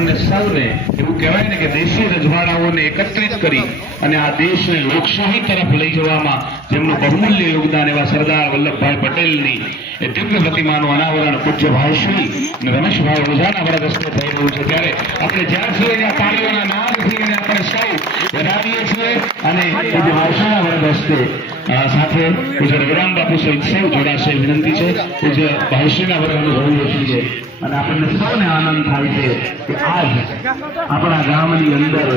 આપણને સૌને એવું કહેવાય ને કે દેશી રજવાડાઓને એકત્રિત કરી અને આ દેશને લોકશાહી તરફ લઈ જવામાં જેમનું બહુમૂલ્ય યોગદાન એવા સરદાર વલ્લભભાઈ પટેલની એ દિવ્ય પ્રતિમાનું અનાવરણ પૂજ્ય ભાઈશ્રી અને રમેશભાઈ ઓઝાના વરદ હસ્તે થઈ રહ્યું છે ત્યારે આપણે જ્યાં છીએ ત્યાં તાળીઓના નાદથી એને આપણે સૌ વધાવીએ છીએ અને પૂજ્ય ભાઈશ્રીના વરદ હસ્તે સાથે પૂજ્ય રઘુરામ બાપુ સહિત સૌ જોડાશે વિનંતી છે પૂજ્ય ભાઈશ્રીના વરદ અનુભવીએ છીએ અને આપણને સૌને આનંદ થાય છે કે આજ આપણા ગામની અંદર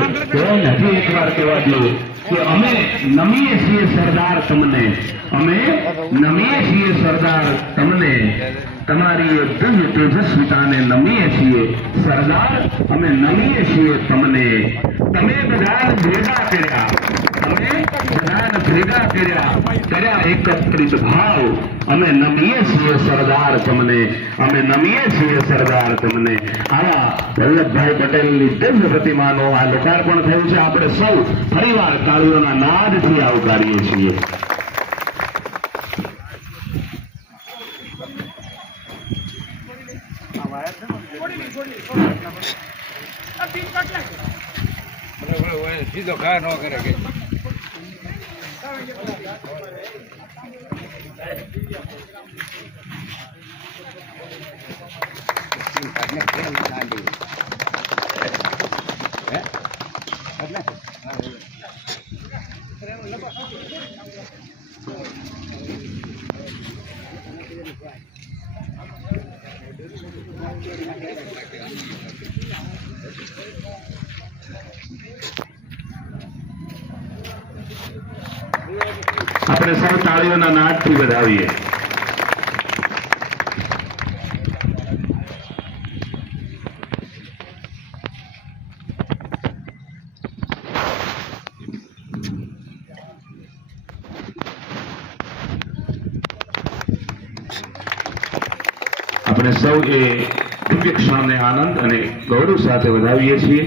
હજી એકવાર કહેવા દઉં કે અમે નમીએ છીએ સરદાર તમને, અમે નમીએ છીએ સરદાર તમને, તમારી એ દિવ્ય તેજસ્વીતાને નમીએ છીએ સરદાર, અમે નમીએ છીએ તમને. તમે બધા ભેગા કર્યા, તમે બધાને ભેગા કર્યા એકત્રિત ભાવ, અમે નમીએ છીએ સરદાર તમને, અમે નમીએ છીએ સરદાર તમને. આવા વલ્લભભાઈ પટેલની દિવ્ય પ્રતિમાનો આ લોકાર્પણ થયું છે. આપણે સૌ ફરીવાર તાળીઓના નાદથી આવકારીએ છીએ. સીધો ઘા ન કરે કે આપણે સૌ તાળીઓના નાદથી વધાવીએ. આપણે સૌ એ દિવ્ય ક્ષણને આનંદ અને ગૌરવ સાથે વધાવીએ છીએ.